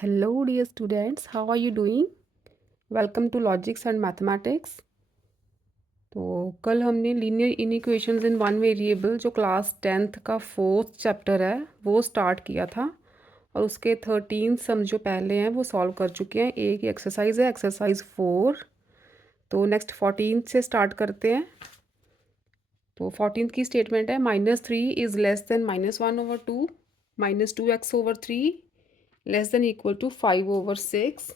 Hello, dear students. How are you doing? Welcome to Logics and Mathematics. तो कल हमने linear इनइक्वेशंस in one variable जो class 10th का 4th chapter है वो स्टार्ट किया था और उसके 13 सम जो पहले हैं वो सॉल्व कर चुके हैं। एक एक्सरसाइज है एक्सरसाइज 4। तो नेक्स्ट 14th से स्टार्ट करते हैं। तो 14th की स्टेटमेंट है -3 is less than -1/2 -2x/3 less than equal to 5/6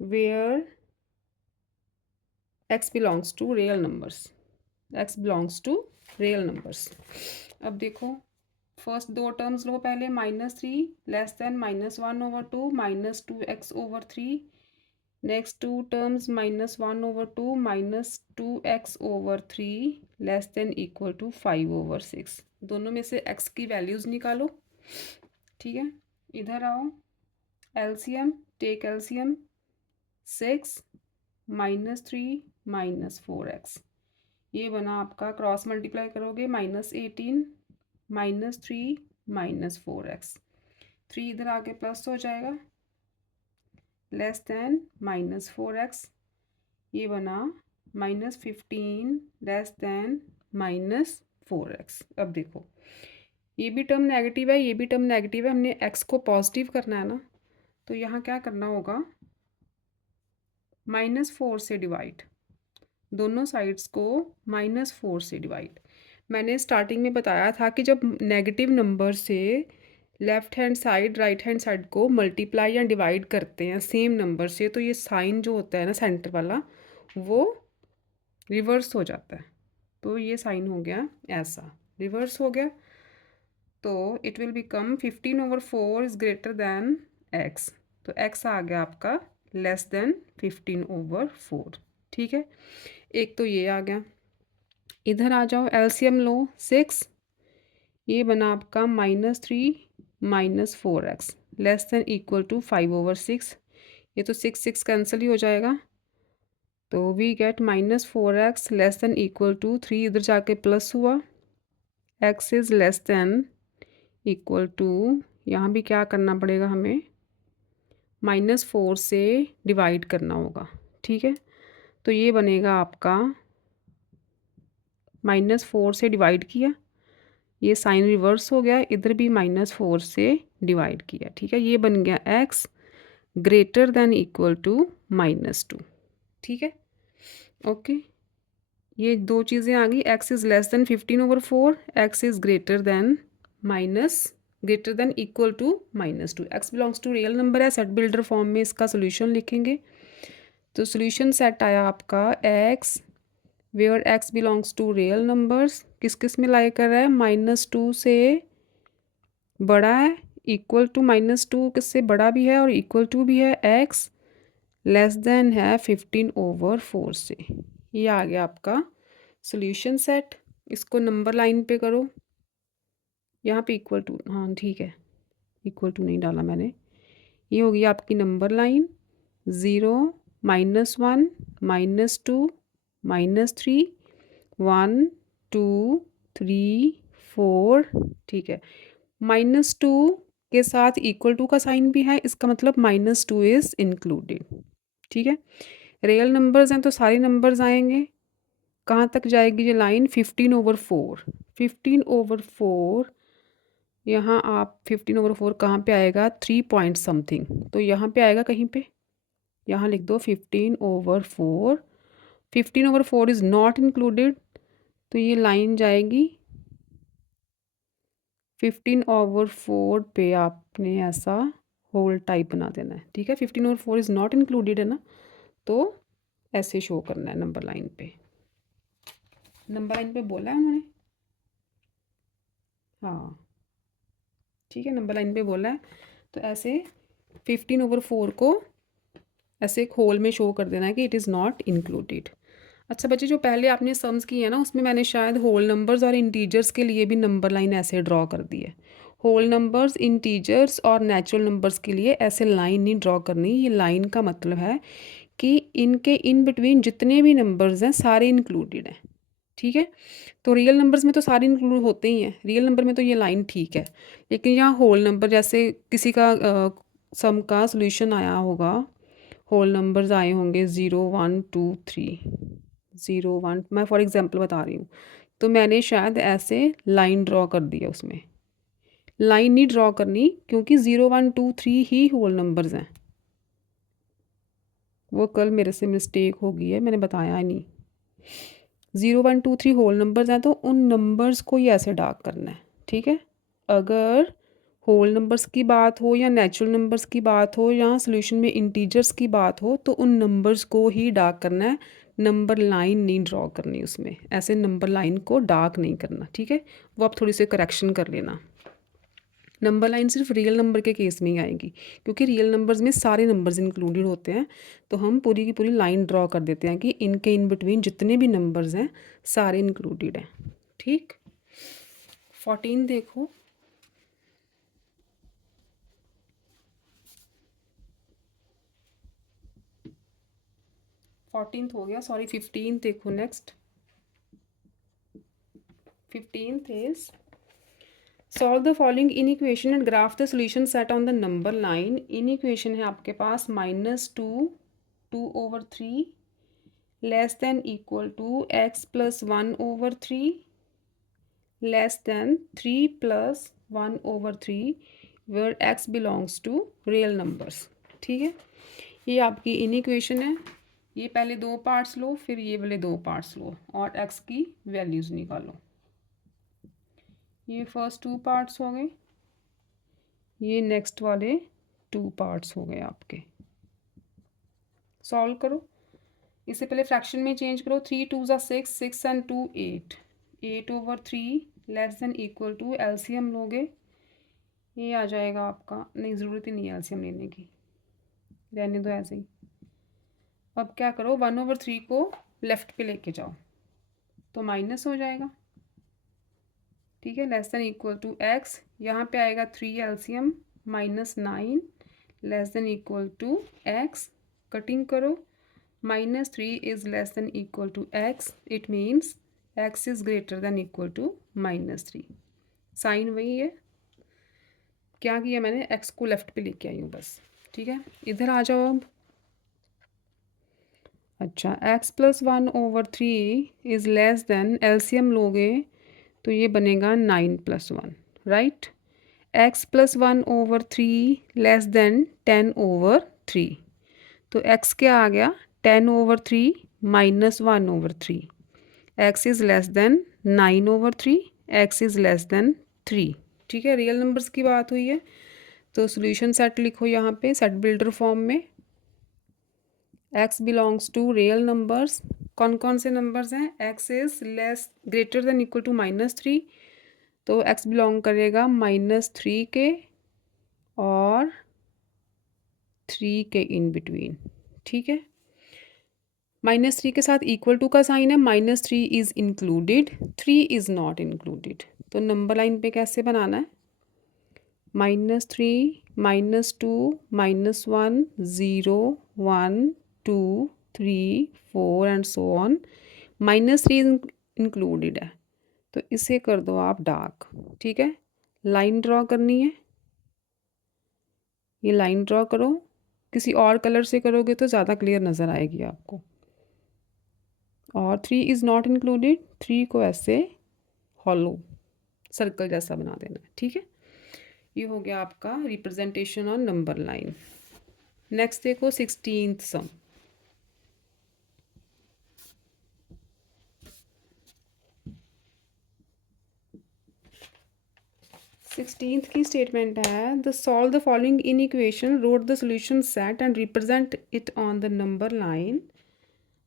where x belongs to real numbers। x belongs to real numbers। अब देखो फर्स्ट दो टर्म्स लो पहले -3 less than -1/2 -2x/3। Next two terms -1/2 -2x/3 less than equal to 5/6। दोनों में से x की values निकालो। ठीक है, इधर आओ, एलसीएम, टेक एलसीएम। 6 -3 -4x, ये बना आपका, क्रॉस मल्टीप्लाई करोगे -18 -3 -4x। 3 इधर आके प्लस हो जाएगा, लेस देन -4x, ये बना -15 लेस देन -4x। अब देखो ये भी टर्म नेगेटिव है, ये भी टर्म नेगेटिव है, हमने x को पॉजिटिव करना है ना, तो यहाँ क्या करना होगा, -4 से डिवाइड, दोनों साइड्स को -4 से डिवाइड। मैंने स्टार्टिंग में बताया था कि जब नेगेटिव नंबर से left hand side right hand side को मल्टीप्लाई या डिवाइड करते हैं सेम नंबर से, तो ये साइन जो होता है ना सेंटर वाला वो रिवर्स हो जाता है। तो ये साइन हो गया ऐसा, रिवर्स हो गया। तो it will become 15/4 is greater than x। तो x आ गया आपका लेस देन 15/4। ठीक है, एक तो ये आ गया। इधर आ जाओ, एलसीएम लो। 6, ये बना आपका -3 -4x less than equal to 5/6। ये तो 6 6 कैंसिल ही हो जाएगा, तो we get -4x less than equal to 3, इधर जाके प्लस हुआ, x is less than equal to, यहाँ भी क्या करना पड़ेगा हमें, -4 से डिवाइड करना होगा। ठीक है, तो ये बनेगा आपका, -4 से डिवाइड किया, ये साइन रिवर्स हो गया, इधर भी -4 से डिवाइड किया। ठीक है, ये बन गया x greater than equal to -2। ठीक है, ओके, ये दो चीज़ें आ गई, x is less than 15/4, x is greater than equal to -2। x belongs to real number है, सेट बिल्डर फॉर्म में इसका सोल्यूशन लिखेंगे। तो सोल्यूशन सेट आया आपका x where x belongs to real numbers, किस किस में लाई कर रहा है, -2 से बड़ा है, इक्वल टू -2 किससे बड़ा भी है और इक्वल टू भी है, x लेस देन है 15/4 से। ये आ गया आपका सोल्यूशन सेट। इसको नंबर लाइन पे करो, यहाँ पे इक्वल टू, हाँ ठीक है, इक्वल टू नहीं डाला मैंने। ये होगी आपकी नंबर लाइन, 0 -1 -2 -3 1 2 3 4। ठीक है, -2 के साथ इक्वल टू का साइन भी है, इसका मतलब -2 इज़ इंक्लूडेड। ठीक है, रियल नंबर्स हैं तो सारे नंबर्स आएंगे। कहाँ तक जाएगी ये लाइन, 15/4। 15/4, यहाँ आप 15/4 कहाँ पे आएगा, 3 पॉइंट समथिंग, तो यहाँ पे आएगा कहीं पे, यहाँ लिख दो 15/4। 15/4 इज़ नॉट इंक्लूडेड, तो ये लाइन जाएगी 15/4 पे, आपने ऐसा होल टाइप बना देना है। ठीक है, 15/4 इज़ नॉट इंक्लूडेड है ना, तो ऐसे शो करना है नंबर लाइन पे। नंबर लाइन पे बोला है उन्होंने, हाँ ठीक है, नंबर लाइन पे बोला है, तो ऐसे 15/4 को ऐसे एक होल में शो कर देना है कि इट इज़ नॉट इंक्लूडेड। अच्छा बच्चे, जो पहले आपने सम्स किए हैं ना, उसमें मैंने शायद होल नंबर्स और इंटीजर्स के लिए भी नंबर लाइन ऐसे ड्रॉ कर दी है। होल नंबर्स, इंटीजर्स और नेचुरल नंबर्स के लिए ऐसे लाइन नहीं ड्रॉ करनी। ये लाइन का मतलब है कि इनके इन बिटवीन जितने भी नंबर्स हैं सारे इंक्लूडेड हैं। ठीक है। तो रियल नंबर्स में तो सारे इंक्लूड होते ही हैं, रियल नंबर में तो ये लाइन ठीक है, लेकिन यहाँ होल नंबर जैसे किसी का सम का सोल्यूशन आया होगा, होल नंबर्स आए होंगे 0 1 2 3, 0 1, मैं फॉर एग्जांपल बता रही हूँ, तो मैंने शायद ऐसे लाइन ड्रॉ कर दिया, उसमें लाइन नहीं ड्रॉ करनी क्योंकि 0 1 2 3 ही होल नंबर्स हैं। वो कल मेरे से मिस्टेक हो गई है, मैंने बताया नहीं। 0 1 2 3 होल नंबर्स हैं, तो उन नंबर्स को ही ऐसे डार्क करना है, ठीक है। अगर होल नंबर्स की बात हो या नेचुरल नंबर्स की बात हो या सोल्यूशन में इंटीजर्स की बात हो, तो उन नंबर्स को ही डार्क करना है, नंबर लाइन नहीं ड्रॉ करनी उसमें, ऐसे नंबर लाइन को डार्क नहीं करना, ठीक है। वो आप थोड़ी सी करेक्शन कर लेना। नंबर लाइन सिर्फ रियल नंबर के केस में ही आएगी, क्योंकि रियल नंबर्स में सारे नंबर्स इंक्लूडेड होते हैं, तो हम पूरी की पूरी लाइन ड्रॉ कर देते हैं कि इनके इन बिटवीन जितने भी नंबर्स हैं सारे इंक्लूडेड हैं, ठीक। 14 देखो, 14th हो गया, सॉरी 15 देखो next. 15th is solve the following inequation and graph the solution set on the number line. Inequation है आपके पास -2 2/3 less than equal to x + 1/3 less than 3 + 1/3 where x belongs to real numbers, ठीक है। ये आपकी in equation है, ये पहले दो पार्ट्स लो, फिर ये वाले दो पार्ट्स लो और x की वैल्यूज़ निकालो। ये फर्स्ट 2 पार्ट्स हो गए, ये नेक्स्ट वाले 2 पार्ट्स हो गए आपके। सॉल्व करो, इससे पहले फ्रैक्शन में चेंज करो। 3 2 ज़ा 6, 6 and 2 8, 8/3 less than equal to, LCM लोगे, ये आ जाएगा आपका, नहीं ज़रूरत ही नहीं है एलसीएम लेने की, रहने दो ऐसे ही। अब क्या करो, 1/3 को लेफ़्ट पे लेके जाओ तो माइनस हो जाएगा, ठीक है। Less than equal to x, यहाँ पे आएगा 3 LCM -9 less than equal to x, cutting करो, -3 is less than equal to x, it means x is greater than equal to -3। Sign वही है, क्या किया मैंने, एक्स को लेफ़्ट पे लेके आई हूँ बस, ठीक है। इधर आ जाओ अब। अच्छा, x + 1/3 is less then, LCM लोगे तो ये बनेगा 9 + 1, राइट। x + 1/3 लेस देन 10/3, तो x क्या आ गया, 10/3 - 1/3, x is less then 9/3, x is less than 3, ठीक है। रियल नंबर्स की बात हुई है, तो सोल्यूशन सेट लिखो यहाँ पे सेट बिल्डर फॉर्म में। x belongs to real numbers, कौन कौन से नंबर्स हैं, x is less greater than equal to -3, तो x बिलोंग करेगा -3 के और 3 के इन बिटवीन, ठीक है। -3 के साथ इक्वल टू का साइन है, -3 is included, 3 is not included, तो नंबर लाइन पे कैसे बनाना है, -3 -2 -1 0 1 2 3 4 एंड सो ऑन, -3 इंक्लूडेड है, तो इसे कर दो आप डार्क, ठीक है। लाइन ड्रॉ करनी है, ये लाइन ड्रॉ करो, किसी और कलर से करोगे तो ज़्यादा क्लियर नज़र आएगी आपको। और 3 इज़ नॉट इंक्लूडेड, 3 को ऐसे हॉलो सर्कल जैसा बना देना है, ठीक है। ये हो गया आपका representation on number line. Next देखो 16th सम। 16th की स्टेटमेंट है, the solve the following inequation, wrote the solution set and represent it on the number line.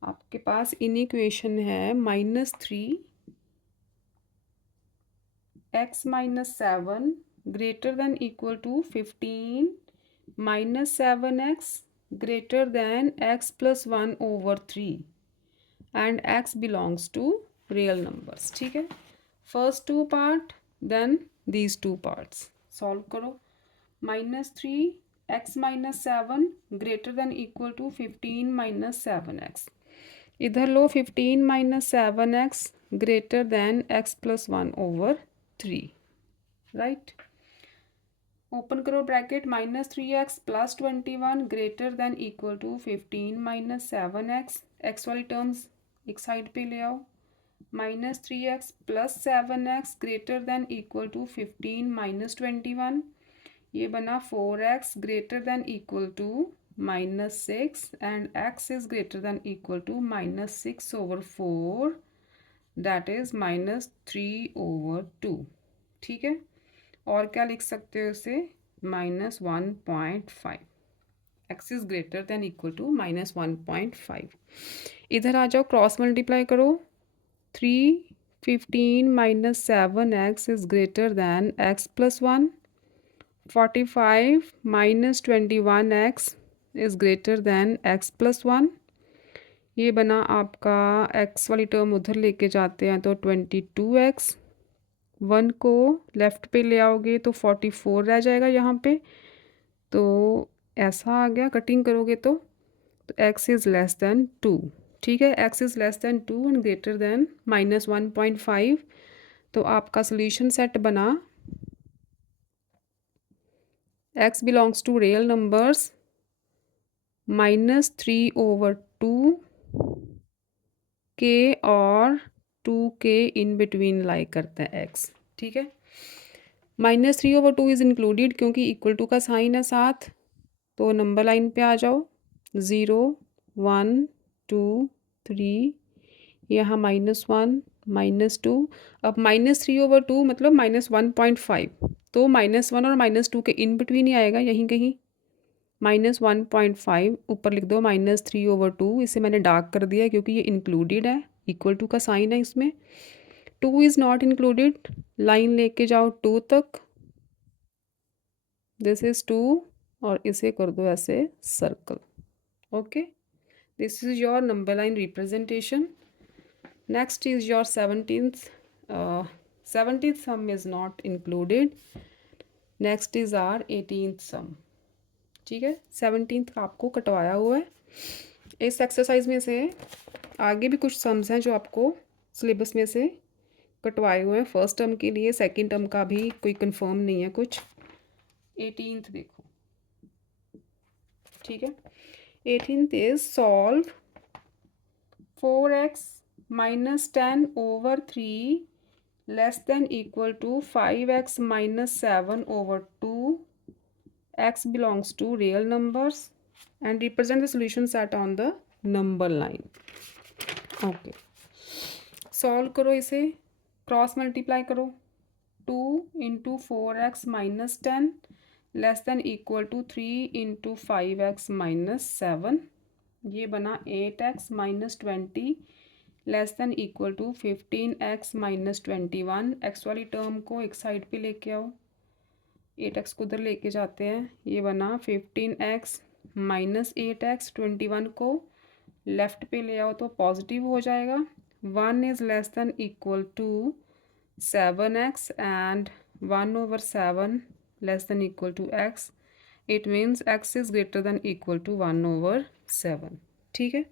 आपके पास इन इक्वेशन है -3 x - 7 greater than equal to 15 -7x greater than x + 1/3 and x belongs to real numbers, ठीक है। First 2 part, then these 2 parts. Solve करो, -3 x - 7 greater than equal to 15 - 7x, इधर लो 15 - 7x greater than x plus 1 over 3, right? Open करो bracket, -3x plus 21 greater than equal to 15 minus 7x, x वाली terms एक side पे ले आओ, -3x plus 7x greater than equal to 15 minus 21, ये बना 4x greater than equal to -6 and x is greater than equal to -6 over 4 that is -3/2, ठीक है। और क्या लिख सकते हो इसे, -1.5, x is greater than equal to -1.5। इधर आ जाओ, क्रॉस मल्टीप्लाई करो, 315 minus 7x is greater than x plus 1, 45 minus 21x is greater than x plus 1, ये बना आपका x वाली टर्म उधर लेके जाते हैं तो 22x, 1 को लेफ़्ट पे ले आओगे तो 44 रह जाएगा यहाँ पे, तो ऐसा आ गया। कटिंग करोगे तो x इज़ लेस देन 2, ठीक है, x is less than 2 and greater than -1.5, तो आपका सोल्यूशन सेट बना x belongs to real numbers -3/2 के और 2 के इन बिटवीन लाई करता है x, ठीक है। -3/2 इज़ इंक्लूडेड क्योंकि इक्वल टू का साइन है साथ, तो नंबर लाइन पे आ जाओ, 0 1 2 3, यहाँ -1 -2, अब -3/2 मतलब -1.5, तो -1 और -2 के इन बिटवीन ही आएगा यहीं कहीं, -1.5 ऊपर लिख दो, -3/2, इसे मैंने डार्क कर दिया क्योंकि ये इंक्लूडेड है, इक्वल टू का साइन है इसमें। 2 इज़ नॉट इंक्लूडेड, लाइन लेके जाओ 2 तक, दिस इज़ 2 और इसे कर दो ऐसे circle, okay, this is your number line representation. Next is your 17th sum is not included, next is our 18th sum, ठीक है। 17th का आपको कटवाया हुआ है। इस एक्सरसाइज में से आगे भी कुछ सम्स हैं जो आपको सिलेबस में से कटवाए हुए हैं, फर्स्ट टर्म के लिए, सेकंड टर्म का भी कोई कंफर्म नहीं है कुछ। 18th देखो, ठीक है। 18th is solve 4x minus 10 over 3 less than equal to 5x minus 7 over 2, x belongs to real numbers and represent the solution set on the number line, okay। Solve करो इसे, cross multiply करो, 2 into 4x minus 10 less than equal to 3 into 5x minus 7, ये बना 8x minus 20 less than equal to 15x minus 21, x वाली term को एक side पे लेके आओ, 8x को उधर लेके जाते हैं, ये बना 15x माइनस 8x, 21 को लेफ़्ट पे ले आओ तो पॉजिटिव हो जाएगा, 1 is less than equal to 7x and 1/7 less than equal to x, it means x is greater than equal to 1/7, ठीक है।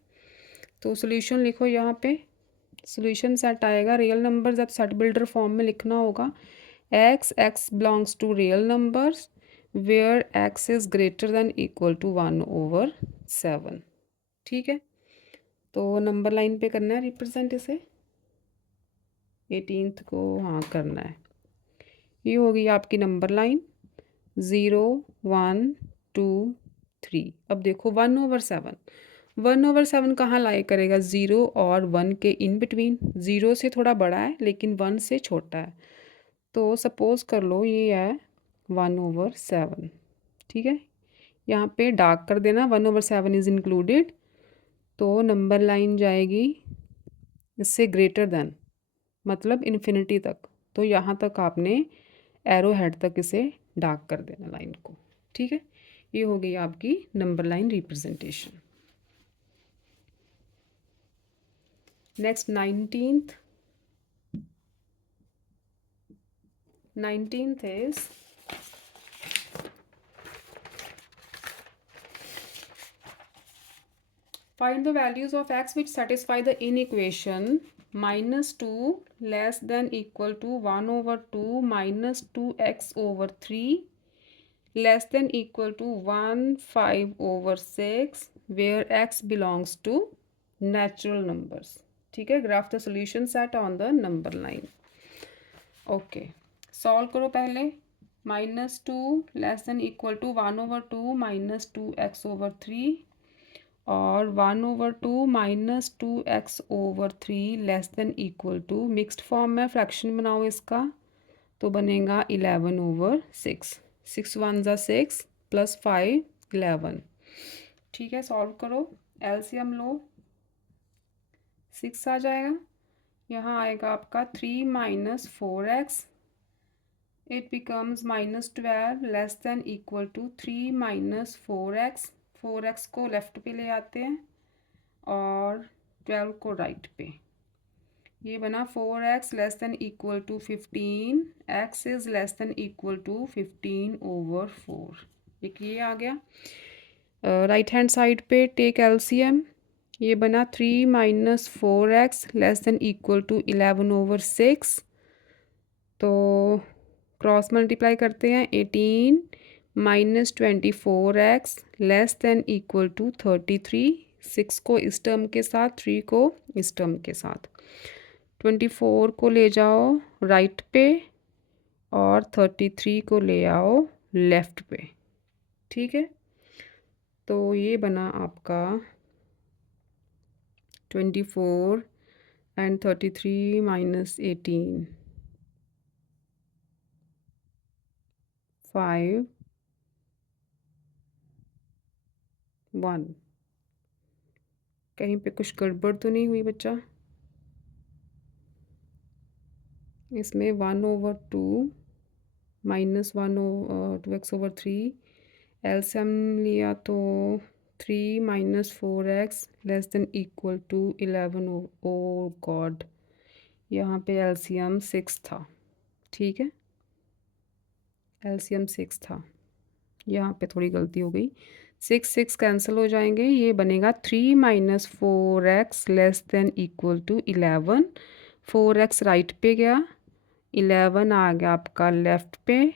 तो सॉल्यूशन लिखो, यहाँ पे सॉल्यूशन सेट आएगा, रियल नंबर जब सेट बिल्डर फॉर्म में लिखना होगा, x belongs to real numbers where x is greater than equal to 1/7, ठीक है। तो नंबर लाइन पे करना है रिप्रेजेंट इसे, 18th को हाँ करना है, ये होगी आपकी नंबर लाइन 0 1 2 3। अब देखो 1/7, 1/7 कहाँ लाई करेगा, 0 और 1 के इन बिटवीन, 0 से थोड़ा बड़ा है लेकिन 1 से छोटा है, तो सपोज़ कर लो ये है 1/7, ठीक है। यहाँ पे डार्क कर देना, 1/7 इज़ इंक्लूडेड, तो नंबर लाइन जाएगी इससे ग्रेटर देन, मतलब इन्फिनिटी तक, तो यहाँ तक आपने एरो हेड तक इसे डार्क कर देना लाइन को, ठीक है। ये हो गई आपकी number line representation. Next 19th is find the values of x which satisfy the inequation -2 less than equal to 1/2 -2x/3 less than equal to 1/5/6 where x belongs to natural numbers. ठीक है, graph the solution set on the number line. Okay, solve करो पहले। -2 less than equal to 1/2 -2x/3 और 1/2 -2x/3 less than equal to, mixed form में fraction बनाओ इसका तो बनेगा 11/6। 6 1 ज़ा 6 + 5 11। ठीक है, सॉल्व करो, एलसीएम लो, 6 आ जाएगा। यहाँ आएगा आपका 3 - 4x, it becomes -12 less than equal to 3 - 4x। 4x को लेफ्ट पे ले आते हैं और 12 को राइट पे। ये बना 4x less than equal to 15, x is less than equal to 15/4। एक ये आ गया। राइट हैंड साइड पे टेक एलसीएम, ये बना 3 - 4x less than equal to 11/6। तो क्रॉस मल्टीप्लाई करते हैं, 18 - 24x less than equal to 33। 6 को इस टर्म के साथ, 3 को इस टर्म के साथ। 24 को ले जाओ राइट पे और 33 को ले आओ लेफ़्ट पे। ठीक है, तो ये बना आपका 24 एंड 33 - 18 5 1। कहीं पे कुछ गड़बड़ तो नहीं हुई बच्चा? इसमें 1/2 -2x/3 एलसीएम लिया तो 3 - 4x less than equal to 11। Oh God, यहाँ पे एलसीएम 6 था। ठीक है, एलसीएम 6 था, यहाँ पे थोड़ी गलती हो गई। 6 कैंसिल हो जाएंगे, ये बनेगा 3 - 4x less than equal to 11। 4x right पे गया, 11 आ गया आपका लेफ़्ट पे,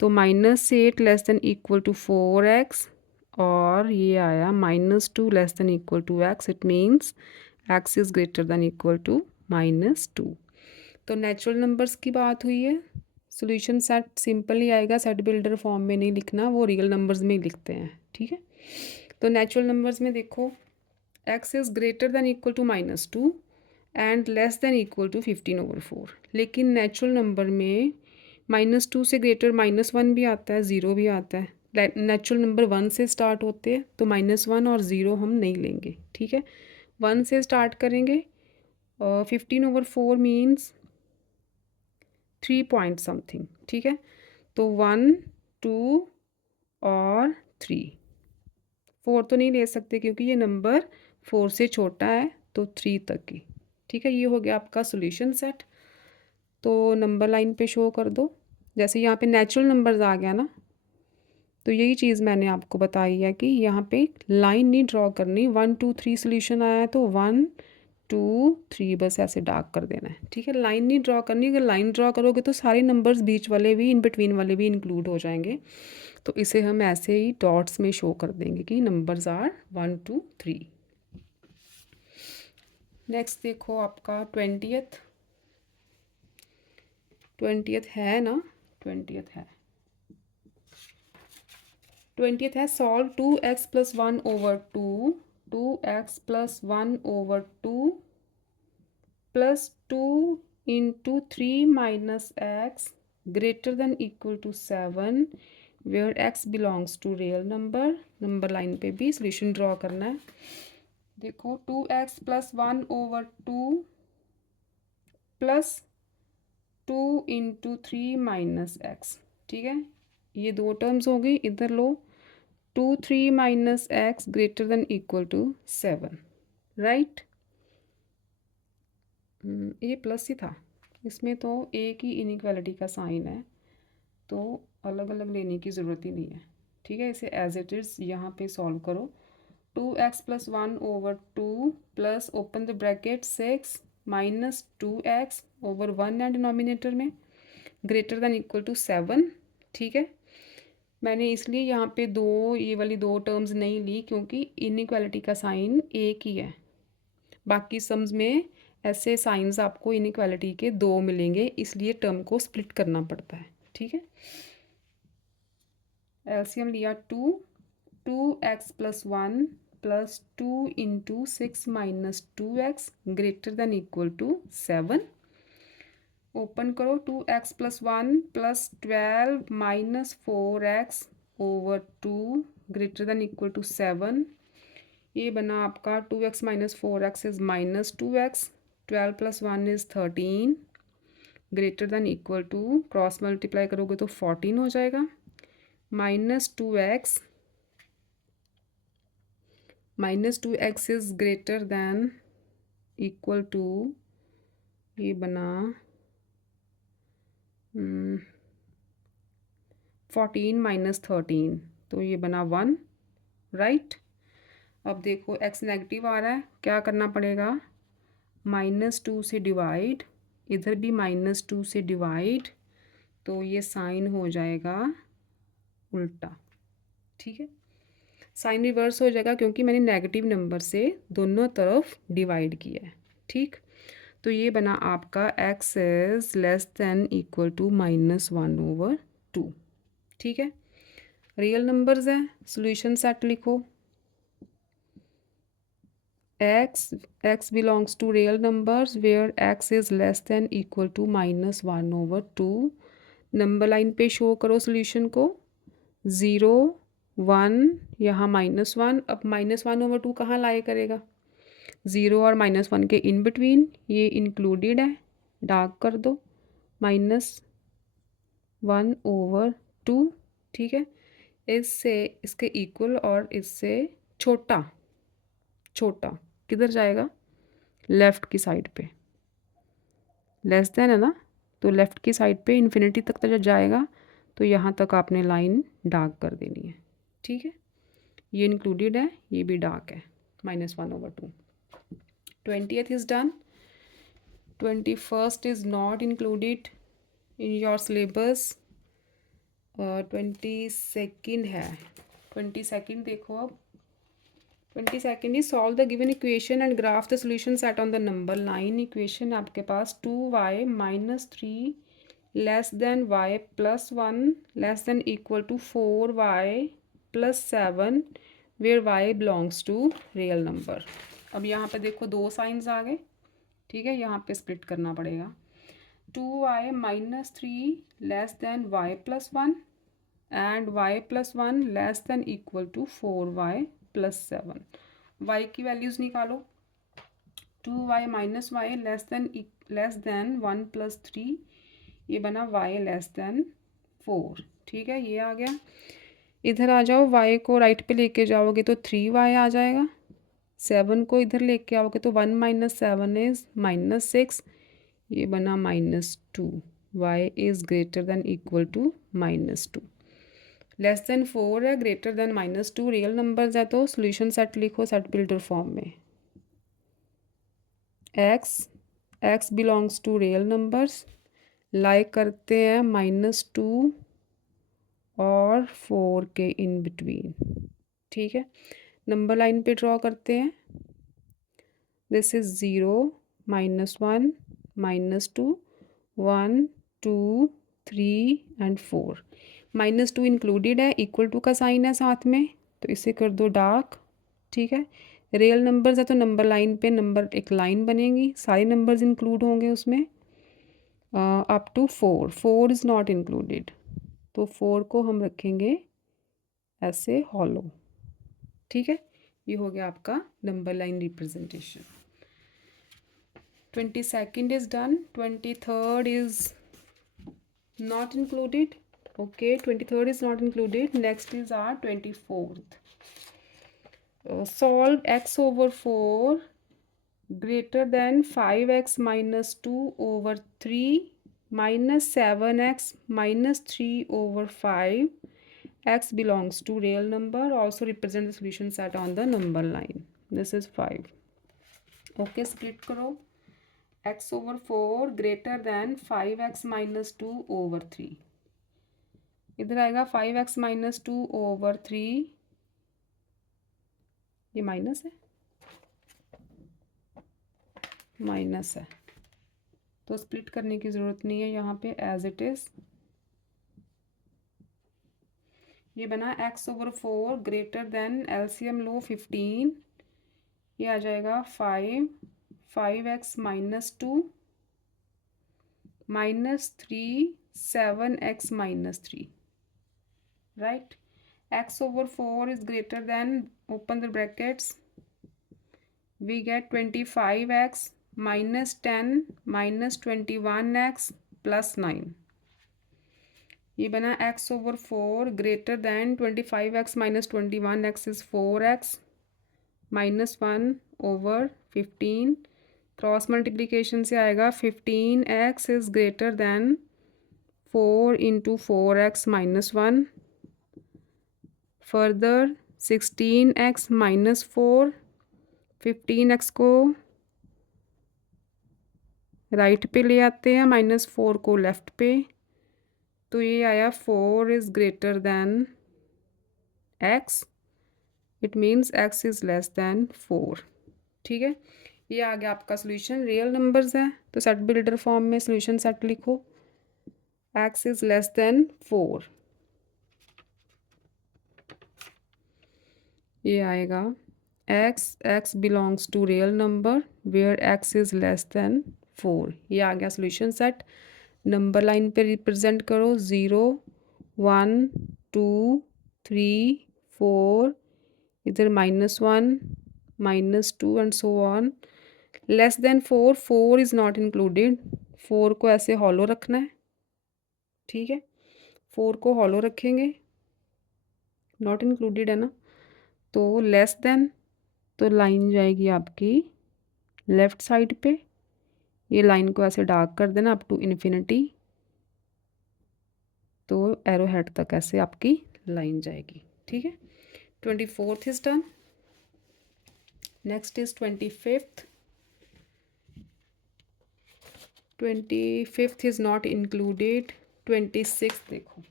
तो -8 less than equal to 4x और ये आया -2 less than equal to x। It means x is greater than equal to -2। तो नेचुरल नंबर्स की बात हुई है। सॉल्यूशन सेट सिंपल ही आएगा, सेट बिल्डर फॉर्म में नहीं लिखना, वो रियल नंबर्स में ही लिखते हैं। ठीक है, तो नेचुरल नंबर्स में देखो, x is greater than equal to -2 and less than equal to 15/4। लेकिन नेचुरल नंबर में -2 से ग्रेटर -1 भी आता है, 0 भी आता है। नेचुरल नंबर 1 से स्टार्ट होते हैं, तो -1 और 0 हम नहीं लेंगे। ठीक है, 1 से स्टार्ट करेंगे। 15/4 मीन्स 3 पॉइंट समथिंग। ठीक है, तो 1 2 और 3। 4 तो नहीं ले सकते क्योंकि ये नंबर 4 से छोटा है, तो 3 तक ही। ठीक है, ये हो गया आपका सॉल्यूशन सेट। तो नंबर लाइन पे शो कर दो। जैसे यहाँ पे नेचुरल नंबर्स आ गया ना, तो यही चीज़ मैंने आपको बताई है कि यहाँ पे लाइन नहीं ड्रॉ करनी। 1 2 3 सोल्यूशन आया है तो 1 2 3 बस ऐसे डार्क कर देना है। ठीक है, लाइन नहीं ड्रॉ करनी। अगर लाइन ड्रॉ करोगे तो सारे नंबर्स बीच वाले भी, इन बिटवीन वाले भी इंक्लूड हो जाएंगे। तो इसे हम ऐसे ही डॉट्स में शो कर देंगे कि नंबर्स आर 1 2 3। नेक्स्ट देखो आपका 20th है ना, 20th है। 20th है, solve 2x + 1/2 2x + 1/2 + 2 × 3 - x greater than equal to 7 where x belongs to real number। Number line पे भी सॉल्यूशन ड्रॉ करना है। देखो 2x + 1/2 + 2 × 3 - x। ठीक है, ये दो टर्म्स हो गई, इधर लो। 2 3 - x greater than equal to 7, right. ये प्लस ही था, इसमें तो एक ही इनइक्वालिटी का साइन है, तो अलग अलग लेने की ज़रूरत ही नहीं है। ठीक है, इसे एज इट इज़ यहाँ पे सॉल्व करो। 2x + 1/2 + open the bracket 6 minus 2x over 1 है डिनोमिनेटर में, ग्रेटर दैन इक्वल टू 7। ठीक है, मैंने इसलिए यहाँ पे ये वाली दो टर्म्स नहीं ली क्योंकि इनइक्वालिटी का साइन एक ही है। बाकी सम्स में ऐसे साइंस आपको इनइक्वालिटी के दो मिलेंगे, इसलिए टर्म को स्प्लिट करना पड़ता है। ठीक है, एलसीएम लिया 2x plus 1 plus 2 into 6 minus 2x greater than equal to 7। Open करो, 2x plus 1 plus 12 minus 4x over 2 greater than equal to 7। ये बना आपका 2x minus 4x is minus 2x, 12 plus 1 is 13 greater than equal to, cross multiply करोगे तो 14 हो जाएगा, minus 2x is greater than equal to, ये बना 14 minus 13, तो ये बना 1, राइट। अब देखो x नेगेटिव आ रहा है, क्या करना पड़ेगा, -2 से डिवाइड, इधर भी -2 से डिवाइड, तो ये साइन हो जाएगा उल्टा। ठीक है, साइन रिवर्स हो जाएगा क्योंकि मैंने नेगेटिव नंबर से दोनों तरफ डिवाइड किया है। ठीक, तो ये बना आपका x is less than equal to -1 over 2। ठीक है, रियल नंबर्स हैं, सॉल्यूशन सेट लिखो, x belongs to real numbers where x is less than equal to -1 over 2। Number line पे शो करो सॉल्यूशन को, 0 1, यहाँ -1। अब -1 ओवर 2 कहाँ लाए करेगा, 0 और -1 के इन बिटवीन, ये इंक्लूडेड है, डार्क कर दो, -1 ओवर 2। ठीक है, इससे इसके इक्वल और इससे छोटा किधर जाएगा, लेफ़्ट की साइड पे, लेस देन है ना, तो लेफ़्ट की साइड पे इन्फिनिटी तक तो जब जाएगा तो यहाँ तक आपने लाइन डार्क कर देनी है। ठीक है, ये इंक्लूडेड है, ये भी डार्क है, -1 over 2। 20th is done, 21st is not included in your syllabus. 22nd है, 22nd देखो, अब 22nd is solve the given equation and graph the solution set on the number line. Equation आपके पास 2y minus 3 less than y plus 1 less than equal to 4y plus 7 where y belongs to real number. अब यहाँ पे देखो दो science आ गए। ठीक है, यहाँ पे स्प्लिट करना पड़ेगा, 2y minus 3 less than y plus 1 and y plus 1 less than equal to 4y plus 7। y की वैल्यूज़ निकालो, 2y minus y less than 1 plus 3, ये बना y लेस देन 4। ठीक है, ये आ गया। इधर आ जाओ, y को राइट पे लेके जाओगे तो 3y आ जाएगा, 7 को इधर लेके आओगे तो 1 माइनस 7 इज़ -6, ये बना -2। y is greater than equal to -2, less than 4 है, ग्रेटर देन -2, रियल नंबर्स है तो सॉल्यूशन सेट लिखो सेट बिल्डर फॉर्म में, x belongs to real numbers, like करते हैं -2 और 4 के इन बिटवीन। ठीक है, नंबर लाइन पे ड्रॉ करते हैं, दिस इज 0 -1 -2 1 2 3 एंड 4। -2 इंक्लूडेड है, इक्वल टू का साइन है साथ में, तो इसे कर दो डार्क। ठीक है, रियल नंबर्स है तो नंबर लाइन पे नंबर एक लाइन बनेगी, सारे नंबर्स इंक्लूड होंगे उसमें up to 4 is not included, तो 4 को हम रखेंगे ऐसे हॉलो। ठीक है, ये हो गया आपका number line representation. 22nd is done, 23rd is not included. Okay, 23rd is not included. Next is our 24th. Solve x over 4 greater than 5x minus 2 over 3 minus 7x minus 3 over 5. X belongs to real number. Also represent the solution set on the number line. This is 5. Okay, split करो, x/4 greater than 5x-2/3। इधर आएगा 5x-2/3, ये minus है, तो split करने की ज़रूरत नहीं है यहाँ पे, एज इट इज़। ये बना x/4 ग्रेटर देन, एलसीएम लो 15, ये आ जाएगा 5x-2 -3 7x-3, right? x/4 is greater than, open the brackets, we get 25x -10 -21x +9। ये बना x/4 greater than 25x -21x is 4x -1/15। Cross multiplication से आएगा 15x is greater then 4 × 4x -1। Further 16x -4, 15x को right पे ले आते हैं, -4 को लेफ्ट पे, तो ये आया 4 is greater than x, it means x is less than 4। ठीक है, ये आ गया आपका सोल्यूशन। रियल नंबर्स है तो सेट बिल्डर फॉर्म में सोल्यूशन सेट लिखो, x इज़ लेस देन 4। ये आएगा x belongs to real number where x is less than 4। ये आ गया सोल्यूशन सेट। नंबर लाइन पे रिप्रेजेंट करो, 0 1 2 3 4, इधर -1 -2 and so on. Less than 4, 4 is not included, 4 को ऐसे हॉलो रखना है। ठीक है, 4 को हॉलो रखेंगे, नॉट इंक्लूडेड है ना, तो लेस देन, तो लाइन जाएगी आपकी लेफ़्ट साइड पे, ये लाइन को ऐसे डार्क कर देना अप टू इन्फिनिटी, तो एरो हेड तक ऐसे आपकी लाइन जाएगी। ठीक है, 24th is done. Next is 25th। 25th is not included. 26 देखो,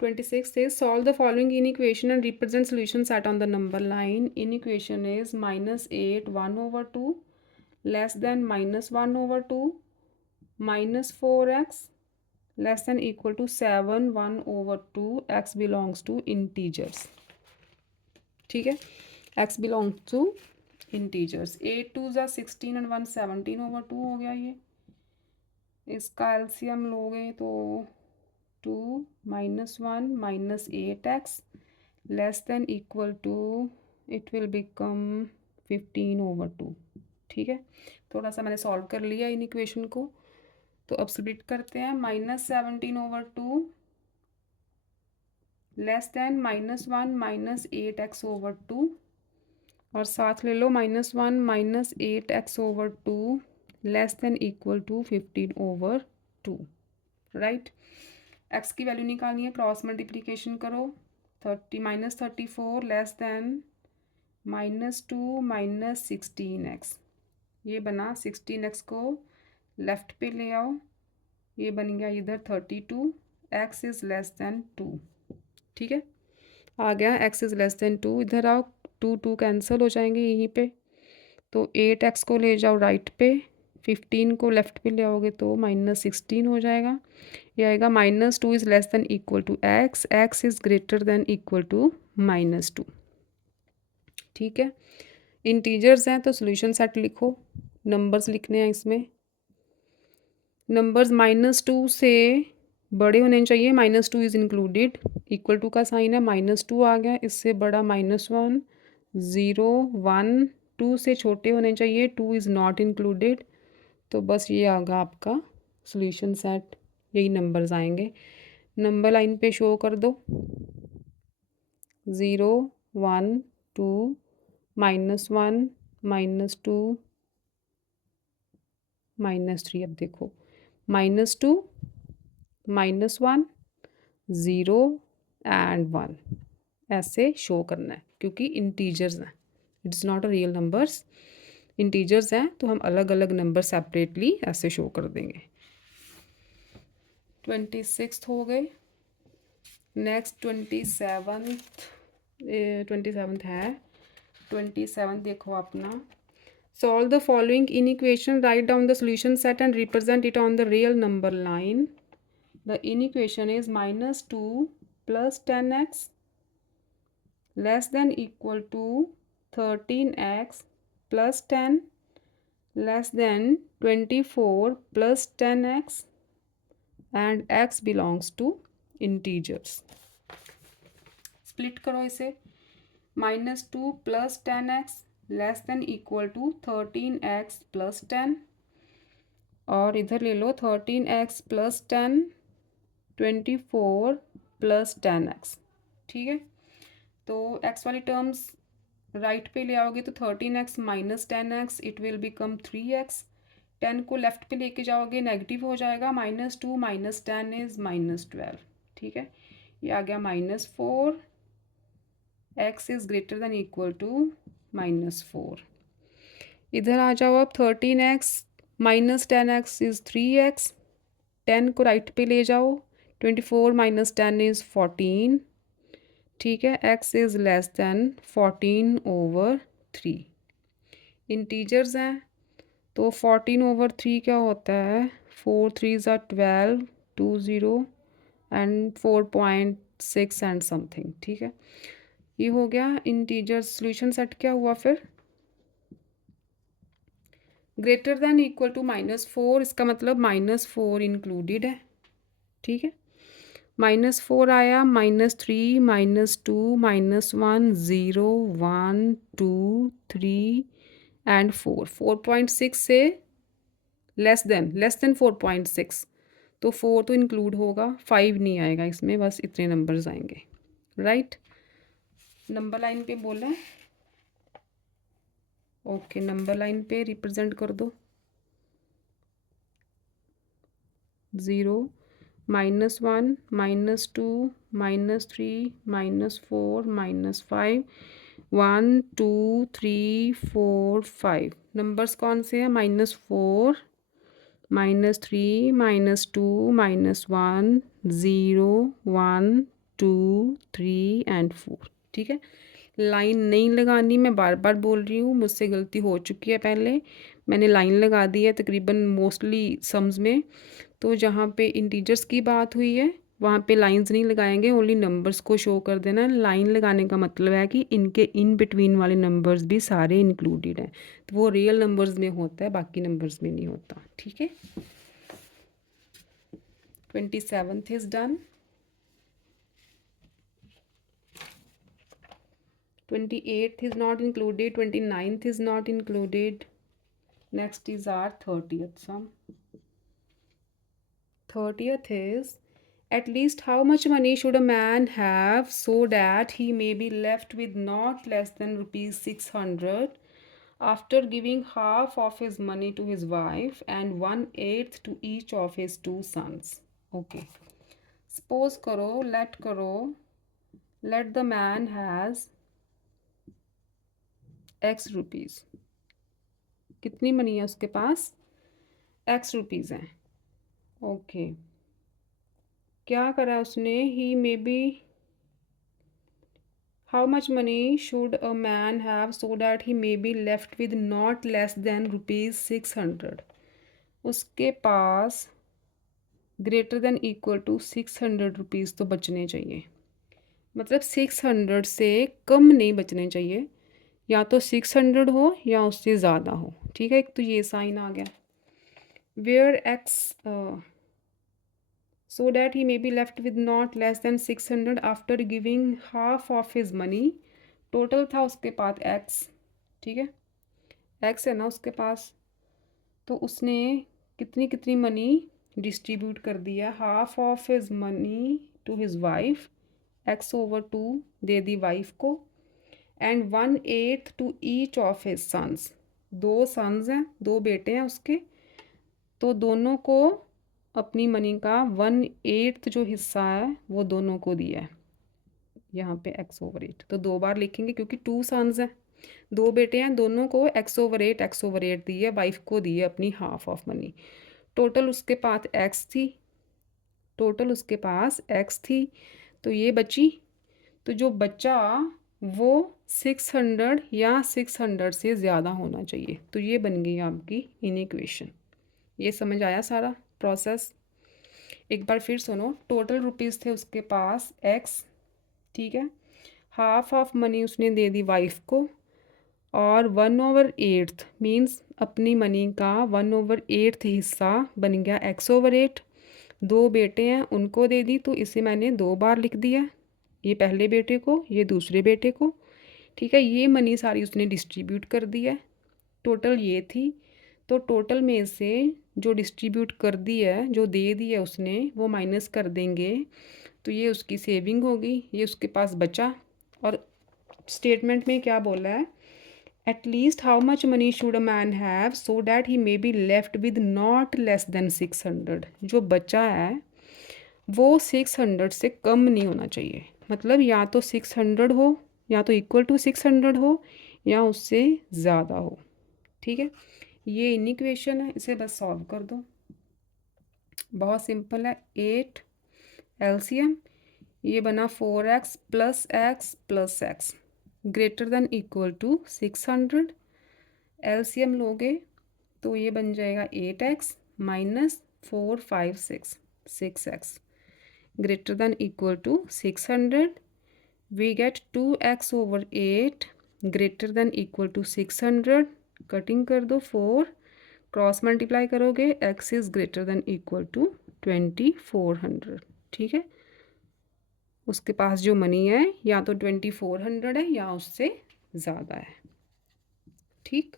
26 is solve the following inequation and represent solution set on the number line. Inequation is -8 1/2 less than -1/2 -4x less than equal to 7 1/2। x belongs to integers। ठीक है, x belongs to integers। 8 2s are 16 and 1 17/2 हो गया। ये इसका LCM लोगे तो 2 -1 -8x less than equal to, it will become 15/2। ठीक है, थोड़ा सा मैंने सॉल्व कर लिया इन इक्वेशन को, तो अब स्प्लिट करते हैं। -17/2 लेस देन -1 -8x/2, और साथ ले लो -1 -8x/2 less than equal to 15/2। Right, x की वैल्यू निकालनी है, क्रॉस मल्टीप्लिकेशन करो, 34 लेस देन -2 -16x, ये बना 16x को लेफ्ट पे ले आओ, ये बन गया इधर 32, x इज़ लेस देन 2। ठीक है, आ गया x इज़ लेस देन 2। इधर आओ, 2 कैंसिल हो जाएंगे यहीं पे, तो 8x को ले जाओ राइट पे, 15 को लेफ्ट पे ले आओगे तो -16 हो जाएगा। ये आएगा -2 is less than equal to x is greater than equal to -2। ठीक है, इंटीजर्स हैं तो सोल्यूशन सेट लिखो, नंबर्स लिखने हैं इसमें। नंबर्स -2 से बड़े होने चाहिए, -2 इज़ इंक्लूडेड, इक्वल टू का साइन है, -2 आ गया, इससे बड़ा -1 0 1, 2 से छोटे होने चाहिए, 2 इज़ नॉट इंक्लूडेड, तो बस ये आ गया आपका सोल्यूशन सेट, यही नंबर्स आएंगे। नंबर लाइन पे शो कर दो, 0 1 2 -1 -2 -3। अब देखो, -2 -1 0 एंड 1 ऐसे शो करना है, क्योंकि इंटीजर्स हैं, it's not a real numbers. Integers हैं तो हम अलग अलग नंबर सेपरेटली ऐसे शो कर देंगे। 26 हो गए। नेक्स्ट 27 है। 27 देखो अपना, solve the following in equation, write down the solution set and represent it on the real number line. The in equation is -2 + 10x less than equal to 13x plus 10 less than 24 plus 10x and x belongs to integers। Split करो इसे, -2 + 10x less than equal to 13x + 10, और इधर ले लो 13x + 10 24 + 10x। ठीक है, तो x वाली terms right पे ले आओगे तो 13x - 10x it will become 3x। 10 को लेफ्ट पे लेके जाओगे नेगेटिव हो जाएगा, -2 - 10 इज -12। ठीक है, ये आ गया -4, x is greater than equal to -4। इधर आ जाओ अब, 13x - 10x इज 3x। 10 को राइट पे ले जाओ, 24 - 10 इज 14। ठीक है, x is less then 14/3। Integers हैं तो 14/3 क्या होता है, 4 3s are 12, 2 0 and 4.6 and something. ठीक है, ये हो गया इंटीजर्स। सोल्यूशन सेट क्या हुआ फिर, ग्रेटर देन इक्वल टू -4, इसका मतलब -4 इंक्लूडेड है। ठीक है, -4 आया, -3 -2 -1 0 1 2 3 एंड 4। 4.6 से लेस देन 4.6, तो 4 तो इंक्लूड होगा, 5 नहीं आएगा इसमें, बस इतने नंबर्स आएंगे। राइट, नंबर लाइन पे बोला है। ओके, नंबर लाइन पे रिप्रेजेंट कर दो, 0 -1 -2 -3 -4 -5 1 2 3 4 5। नंबर्स कौन से हैं, -4 -3 -2 -1 0 1 2 3 एंड 4। ठीक है, लाइन नहीं लगानी, मैं बार बार बोल रही हूँ, मुझसे गलती हो चुकी है, पहले मैंने लाइन लगा दी है तकरीबन मोस्टली सम्स में। तो जहाँ पे इंटीजर्स की बात हुई है वहाँ पे लाइंस नहीं लगाएंगे, ओनली नंबर्स को शो कर देना। लाइन लगाने का मतलब है कि इनके इन बिटवीन वाले नंबर्स भी सारे इंक्लूडेड हैं, तो वो रियल नंबर्स में होता है, बाकी नंबर्स में नहीं होता। ठीक है, 27th is done. 28th is not included, 29th is not included. Next is our 30th sum. 30th is, at least how much money should a man have so that he may be left with not less than rupees 600 after giving half of his money to his wife and 1/8 to each of his 2 sons. Okay, suppose करो, let the man has x rupees. कितनी money है उसके पास, x rupees हैं। Okay, क्या करा उसने, he may be, how much money should a man have so that he may be left with not less than rupees 600। उसके पास greater than equal to 600 rupees तो बचने चाहिए, मतलब 600 से कम नहीं बचने चाहिए, या तो 600 हो या उससे ज़्यादा हो। ठीक है, एक तो ये साइन आ गया, where x so that he may be left with not less than 600 after giving half of his money। Total था उसके पास x। ठीक है, x है ना उसके पास, तो उसने कितनी कितनी मनी डिस्ट्रीब्यूट कर दिया, half of his money to his wife, x/2 दे दी वाइफ को, and 1/8 to each of his sons. 2 sons हैं, 2 बेटे हैं उसके, तो दोनों को अपनी मनी का 1/8 जो हिस्सा है वो दोनों को दिया है, यहाँ पे x/8। तो 2 बार लिखेंगे क्योंकि 2 सन्स हैं, दो बेटे हैं, दोनों को x/8 दी है, वाइफ को दी है अपनी हाफ ऑफ मनी। टोटल उसके पास x थी, तो ये बची। तो जो बचा वो 600 या 600 से ज़्यादा होना चाहिए। तो ये बन गई आपकी इनइक्वेशन। ये समझ आया सारा प्रोसेस? एक बार फिर सुनो। टोटल रुपीज़ थे उसके पास x, ठीक है। हाफ ऑफ मनी उसने दे दी वाइफ को, और 1/8 मीन्स अपनी मनी का 1/8 हिस्सा बन गया x/8। दो बेटे हैं, उनको दे दी, तो इसे मैंने दो बार लिख दिया, ये पहले बेटे को, ये दूसरे बेटे को, ठीक है। ये मनी सारी उसने डिस्ट्रीब्यूट कर दी है। टोटल ये थी, तो टोटल में से जो डिस्ट्रीब्यूट कर दी है, जो दे दी है उसने, वो माइनस कर देंगे, तो ये उसकी सेविंग होगी, ये उसके पास बचा। और स्टेटमेंट में क्या बोला है? At least how much money should a man have so that he may be left with not less then 600। जो बचा है वो 600 से कम नहीं होना चाहिए। मतलब या तो 600 हो, या तो इक्वल टू 600 हो, या उससे ज़्यादा हो, ठीक है। ये इक्वेशन है, इसे बस सॉल्व कर दो। बहुत सिंपल है। 8 एलसीएम, ये बना 4x plus x greater than equal to 600। LCM लोगे तो ये बन जाएगा 8x minus 4 5 6 6x greater than equal to 600। We get 2x/8 greater than equal to 600। Cutting कर दो, 4 क्रॉस मल्टीप्लाई करोगे, x is greater than equal to 2400, ठीक है। उसके पास जो मनी है या तो 2400 है या उससे ज़्यादा है, ठीक।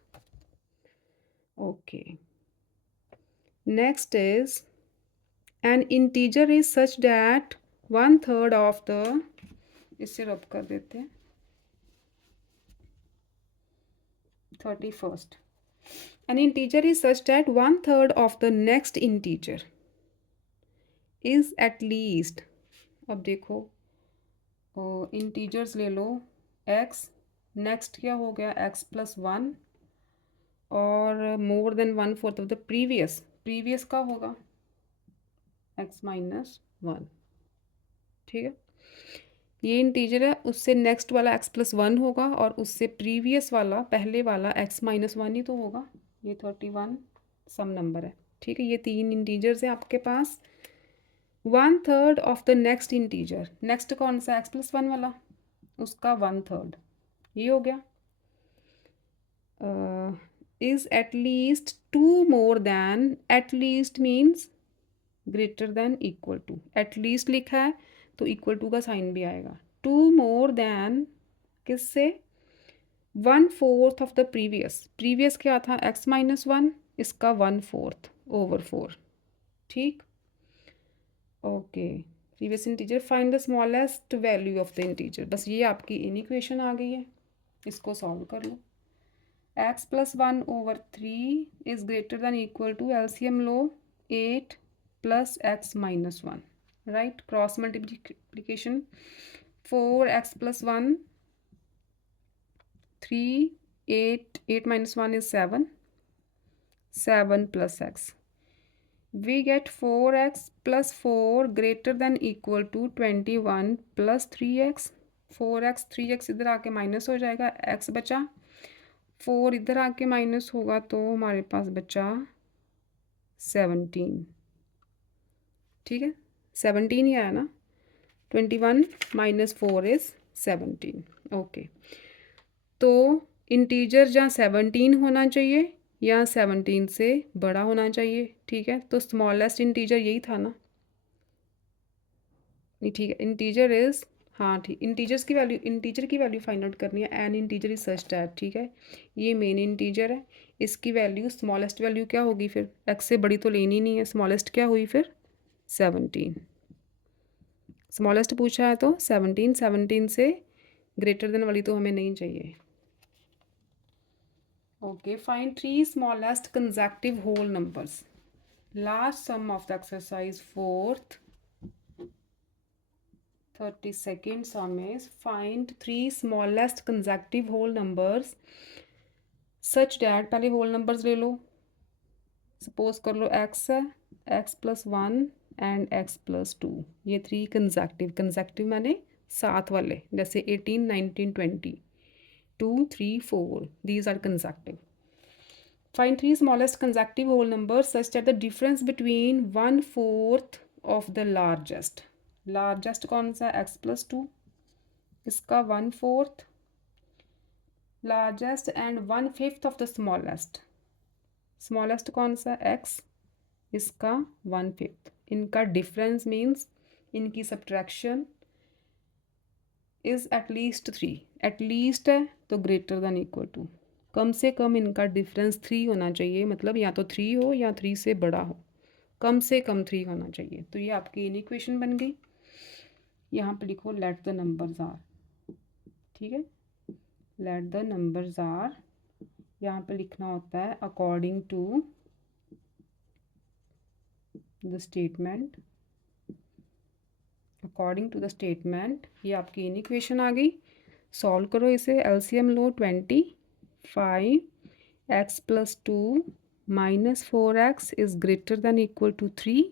Okay, next is an integer is such that 1/3 of the, इससे रब कर देते हैं 31st। N integer is such that 1/3 of the next integer is at least. अब देखो, इंटीजर्स ले लो, x, नेक्स्ट क्या हो गया x+1, और more than 1/4 of the previous का होगा x-1, ठीक है। ये इंटीजर है, उससे नेक्स्ट वाला x+1 होगा, और उससे प्रीवियस वाला, पहले वाला x-1 ही तो होगा। ये 31 सम नंबर है, ठीक है। ये तीन इंटीजर्स हैं आपके पास। 1/3 of the next integer, next कौन सा? x+1 वाला, उसका 1/3 ये हो गया। Is at least 2 more than, at least means greater than equal to, at least लिखा है तो इक्वल टू का साइन भी आएगा। 2 मोर देन किससे? 1/4 ऑफ द प्रीवियस क्या था? x-1, इसका 1/4/4, ठीक। Okay, previous integer, find the smallest value of the integer. बस ये आपकी इक्वेशन आ गई है, इसको सॉल्व कर लो। x+1/3 is greater than equal to, LCM लो, 8 plus x-1, right. Cross multiplication, 4x+1 3, 8 - 1 is 7 plus x. We get 4x plus 4 greater than equal to 21 plus 3x। 4x 3x इधर आके माइनस हो जाएगा, x बचा, 4 इधर आके माइनस होगा, तो हमारे पास बचा 17, ठीक है। 17 ही आया ना, 21 - 4 इज़ 17। ओके, तो इंटीजर जहाँ 17 होना चाहिए या 17 से बड़ा होना चाहिए, ठीक है। तो स्मॉलेस्ट इंटीजर यही था ना, नहीं, ठीक है। इंटीजर इज़, हाँ ठीक, इंटीजर की वैल्यू फाइंड आउट करनी है। N integer is such that, ठीक है। ये मेन इंटीजर है, इसकी वैल्यू, स्मॉलेस्ट वैल्यू क्या होगी फिर? एक्स से बड़ी तो लेनी नहीं है, स्मॉलेस्ट क्या हुई फिर? 17। स्मॉलेस्ट पूछा है तो 17 से ग्रेटर देन वाली तो हमें नहीं चाहिए। Okay, find 3 smallest consecutive whole numbers. Last sum of the exercise, 4th, 32nd sum is find 3 smallest consecutive whole numbers such that, पहले whole numbers ले लो, सपोज कर लो x है, x+1 एंड x+2, ये 3 कंसेक्टिव मैंने साथ वाले, जैसे 18, 19, 20, 2, 3, 4, these are consecutive. Find 3 smallest consecutive whole numbers such that the difference between 1/4 of the largest कौन सा, x+2, इसका 1/4 largest and 1/5 of the smallest कौन सा, x, इसका 1/5, इनका डिफरेंस मीन्स इनकी सब्ट्रैक्शन इज़ एटलीस्ट 3, एटलीस्ट है तो ग्रेटर दैन इक्वल टू, कम से कम इनका डिफरेंस 3 होना चाहिए, मतलब या तो 3 हो या 3 से बड़ा हो, कम से कम 3 होना चाहिए। तो ये आपकी इक्वेशन बन गई। यहाँ पे लिखो लेट द नंबर्स आर, ठीक है, लेट द नंबर्स आर, यहाँ पे लिखना होता है according to the statement, according to the statement. ये आपकी इक्वेशन आ गई। सॉल्व करो इसे, एलसीएम लो, 25 x+2 -4x is greater than equal to 3,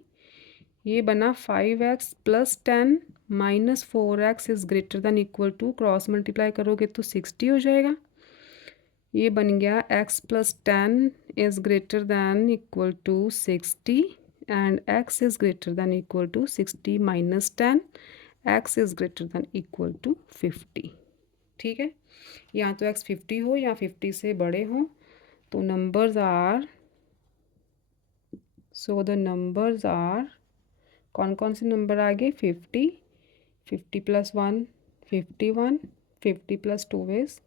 ये बना 5x + 10 -4x is greater than equal to, cross multiply करोगे तो 60 हो जाएगा। ये बन गया x + 10 is greater than equal to 60 and x is greater than equal to 60 - 10, x is greater than equal to 50, ठीक है। या तो x 50 हो या 50 से बड़े हों। तो numbers are, so the numbers are, कौन कौन से नंबर आ गए, 50, 50 + 1 51, 50 + 2 इज़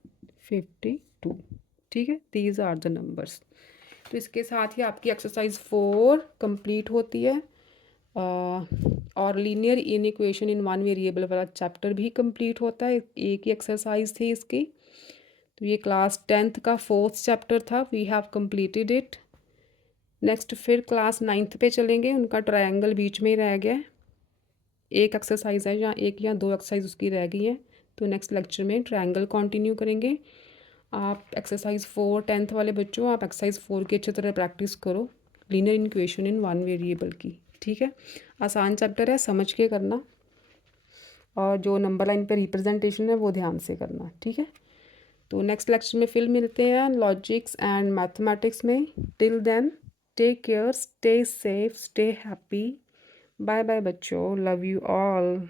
52, ठीक है। These are the numbers. तो इसके साथ ही आपकी एक्सरसाइज 4 कंप्लीट होती है, और linear inequation in one variable वाला चैप्टर भी कंप्लीट होता है। एक ही एक्सरसाइज थी इसकी। तो ये क्लास 10th का 4th चैप्टर था, we have completed it. Next फिर क्लास 9th पे चलेंगे, उनका ट्रायंगल बीच में ही रह गया, एक एक्सरसाइज है या एक या 2 एक्सरसाइज उसकी रह गई हैं। तो नेक्स्ट लेक्चर में ट्रायंगल कंटिन्यू करेंगे। आप एक्सरसाइज 4 10th वाले बच्चों, आप एक्सरसाइज 4 की अच्छी तरह प्रैक्टिस करो, linear equation in one variable की, ठीक है। आसान चैप्टर है, समझ के करना, और जो नंबर लाइन पे रिप्रेजेंटेशन है वो ध्यान से करना, ठीक है। तो नेक्स्ट लेक्चर में फिर मिलते हैं लॉजिक्स एंड मैथमेटिक्स में। Till then take care, stay safe, stay happy, bye bye बच्चों, लव यू ऑल।